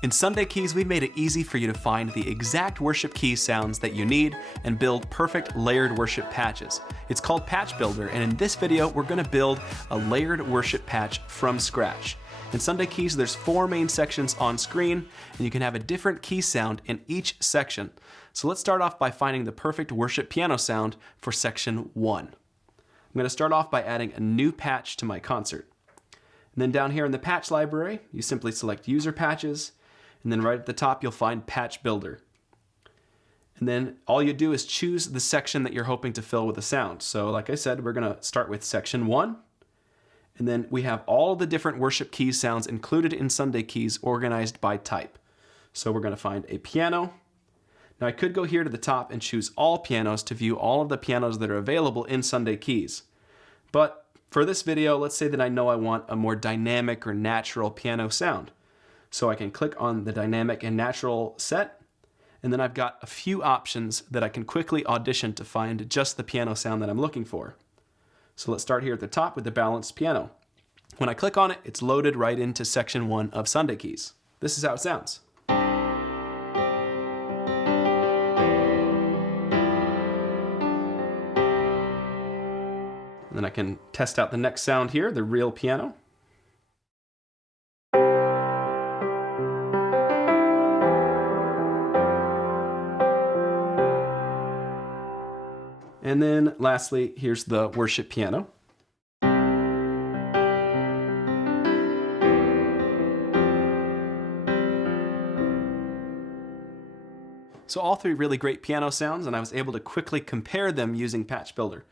In Sunday Keys, we've made it easy for you to find the exact worship key sounds that you need and build perfect layered worship patches. It's called Patch Builder, and in this video, we're going to build a layered worship patch from scratch. In Sunday Keys, there's 4 main sections on screen, and you can have a different key sound in each section. So let's start off by finding the perfect worship piano sound for section 1. I'm going to start off by adding a new patch to my concert. And then down here in the patch library, you simply select User Patches, and then right at the top you'll find Patch Builder. And then all you do is choose the section that you're hoping to fill with a sound. So like I said, we're going to start with section 1. And then we have all the different worship keys sounds included in Sunday Keys organized by type. So we're going to find a piano. Now I could go here to the top and choose all pianos to view all of the pianos that are available in Sunday Keys. But for this video, let's say that I know I want a more dynamic or natural piano sound. So I can click on the dynamic and natural set, and then I've got a few options that I can quickly audition to find just the piano sound that I'm looking for. So let's start here at the top with the balanced piano. When I click on it, it's loaded right into section 1 of Sunday Keys. This is how it sounds. And then I can test out the next sound here, the real piano. And then lastly, here's the worship piano. So all 3 really great piano sounds, and I was able to quickly compare them using Patch Builder.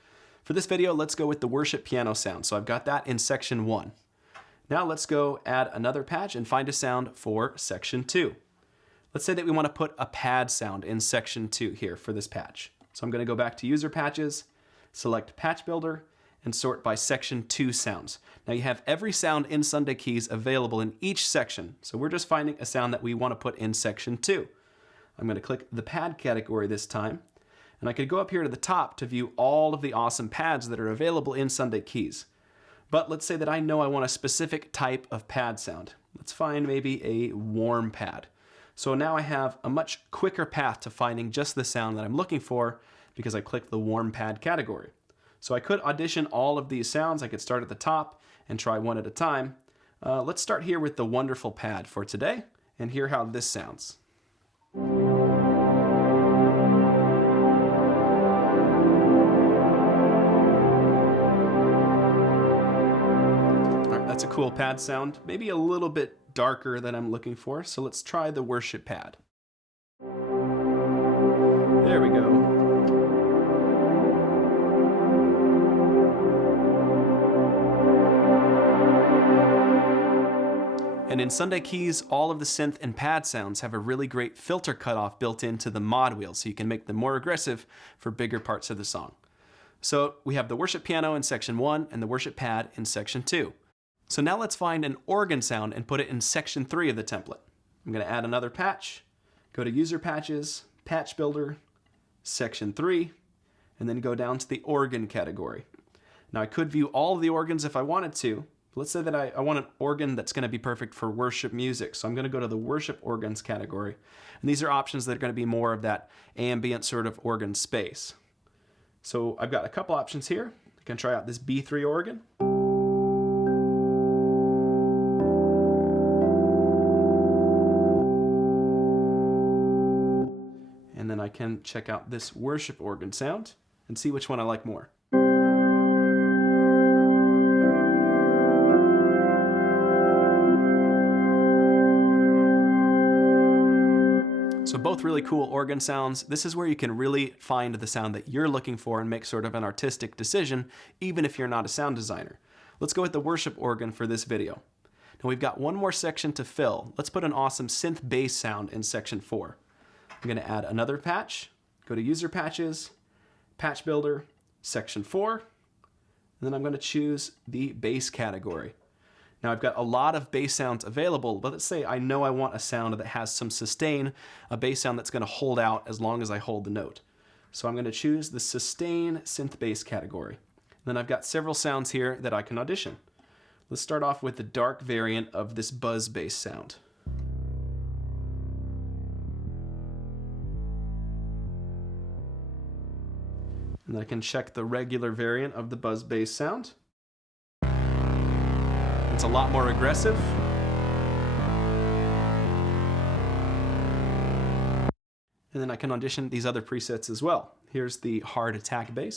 For this video, let's go with the worship piano sound. So I've got that in section 1. Now let's go add another patch and find a sound for section 2. Let's say that we want to put a pad sound in section 2 here for this patch. So I'm going to go back to User Patches, select Patch Builder, and sort by section 2 sounds. Now you have every sound in Sunday Keys available in each section. So we're just finding a sound that we want to put in section 2. I'm going to click the pad category this time. And I could go up here to the top to view all of the awesome pads that are available in Sunday Keys. But let's say that I know I want a specific type of pad sound. Let's find maybe a warm pad. So now I have a much quicker path to finding just the sound that I'm looking for because I clicked the warm pad category. So I could audition all of these sounds. I could start at the top and try one at a time. Let's start here with the wonderful pad for today and hear how this sounds. That's a cool pad sound, maybe a little bit darker than I'm looking for, so let's try the worship pad. There we go. And in Sunday Keys, all of the synth and pad sounds have a really great filter cutoff built into the mod wheel, so you can make them more aggressive for bigger parts of the song. So we have the worship piano in section 1 and the worship pad in section 2. So now let's find an organ sound and put it in section 3 of the template. I'm going to add another patch, go to User Patches, Patch Builder, section 3, and then go down to the organ category. Now I could view all of the organs if I wanted to. Let's say that I want an organ that's going to be perfect for worship music. So I'm going to go to the worship organs category. And these are options that are going to be more of that ambient sort of organ space. So I've got a couple options here. I can try out this B3 organ. And then I can check out this worship organ sound and see which one I like more. So both really cool organ sounds. This is where you can really find the sound that you're looking for and make sort of an artistic decision, even if you're not a sound designer. Let's go with the worship organ for this video. Now we've got one more section to fill. Let's put an awesome synth bass sound in section 4. I'm going to add another patch, go to User Patches, Patch Builder, section 4, and then I'm going to choose the bass category. Now I've got a lot of bass sounds available, but let's say I know I want a sound that has some sustain, a bass sound that's going to hold out as long as I hold the note. So I'm going to choose the sustain synth bass category. Then I've got several sounds here that I can audition. Let's start off with the dark variant of this buzz bass sound. And then I can check the regular variant of the buzz bass sound. It's a lot more aggressive. And then I can audition these other presets as well. Here's the hard attack bass.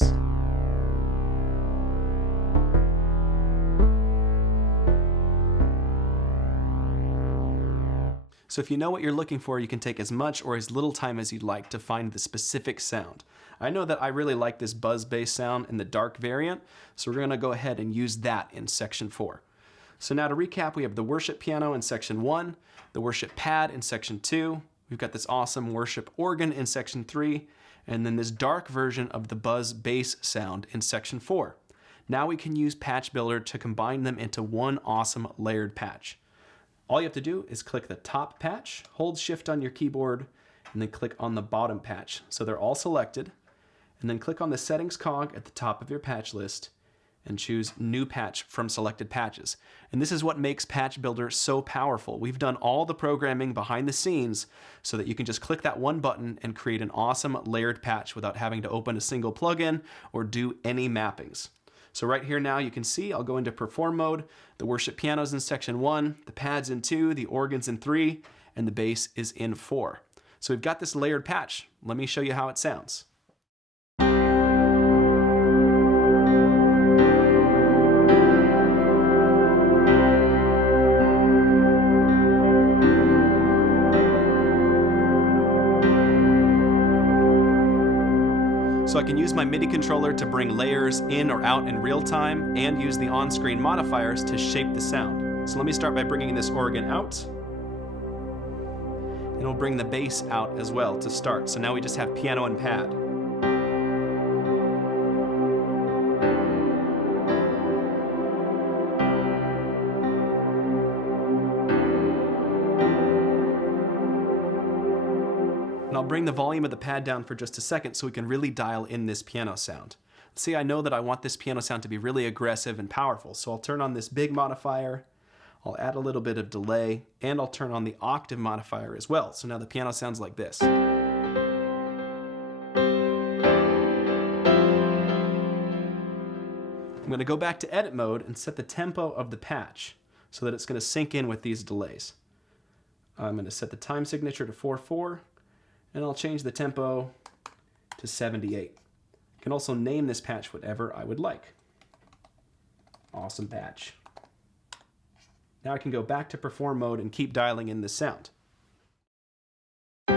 So if you know what you're looking for, you can take as much or as little time as you'd like to find the specific sound. I know that I really like this buzz bass sound in the dark variant, so we're gonna go ahead and use that in section 4. So now to recap, we have the worship piano in section 1, the worship pad in section 2, we've got this awesome worship organ in section 3, and then this dark version of the buzz bass sound in section 4. Now we can use Patch Builder to combine them into one awesome layered patch. All you have to do is click the top patch, hold Shift on your keyboard, and then click on the bottom patch. So they're all selected, and then click on the settings cog at the top of your patch list and choose New Patch from selected patches. And this is what makes Patch Builder so powerful. We've done all the programming behind the scenes so that you can just click that one button and create an awesome layered patch without having to open a single plugin or do any mappings. So right here now you can see I'll go into perform mode. The worship piano's in section 1, the pad's in 2, the organ's in 3, and the bass is in 4. So we've got this layered patch. Let me show you how it sounds. So I can use my MIDI controller to bring layers in or out in real time and use the on-screen modifiers to shape the sound. So let me start by bringing this organ out. And we'll bring the bass out as well to start. So now we just have piano and pad. And I'll bring the volume of the pad down for just a second so we can really dial in this piano sound. See, I know that I want this piano sound to be really aggressive and powerful, so I'll turn on this big modifier, I'll add a little bit of delay, and I'll turn on the octave modifier as well. So now the piano sounds like this. I'm going to go back to edit mode and set the tempo of the patch so that it's going to sync in with these delays. I'm going to set the time signature to 4/4. And I'll change the tempo to 78. I can also name this patch whatever I would like. Awesome patch. Now I can go back to perform mode and keep dialing in this sound. I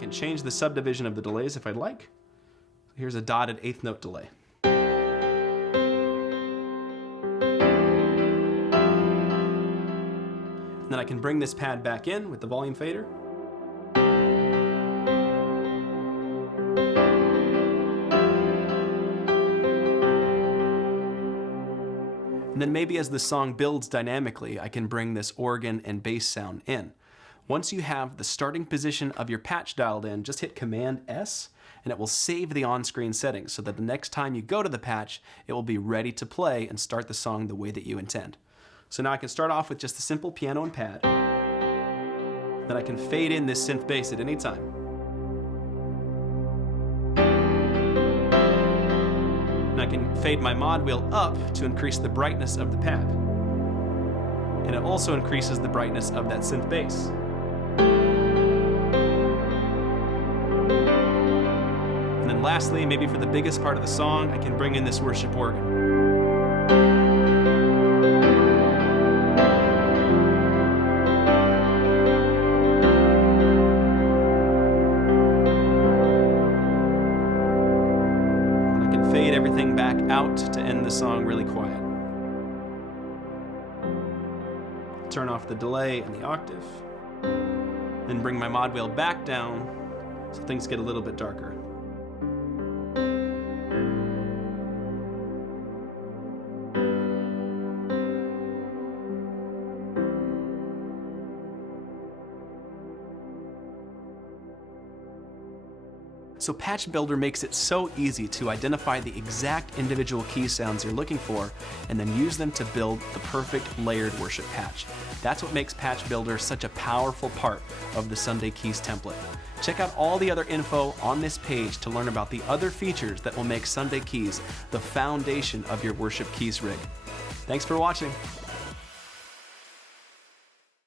can change the subdivision of the delays if I'd like. Here's a dotted 8th note delay. Then I can bring this pad back in with the volume fader. And then maybe as the song builds dynamically, I can bring this organ and bass sound in. Once you have the starting position of your patch dialed in, just hit Command S and it will save the on-screen settings so that the next time you go to the patch, it will be ready to play and start the song the way that you intend. So now I can start off with just a simple piano and pad. Then I can fade in this synth bass at any time. And I can fade my mod wheel up to increase the brightness of the pad. And it also increases the brightness of that synth bass. And then lastly, maybe for the biggest part of the song, I can bring in this worship organ. Fade everything back out to end the song really quiet. Turn off the delay and the octave. Then bring my mod wheel back down so things get a little bit darker. So Patch Builder makes it so easy to identify the exact individual key sounds you're looking for and then use them to build the perfect layered worship patch. That's what makes Patch Builder such a powerful part of the Sunday Keys template. Check out all the other info on this page to learn about the other features that will make Sunday Keys the foundation of your worship keys rig. Thanks for watching.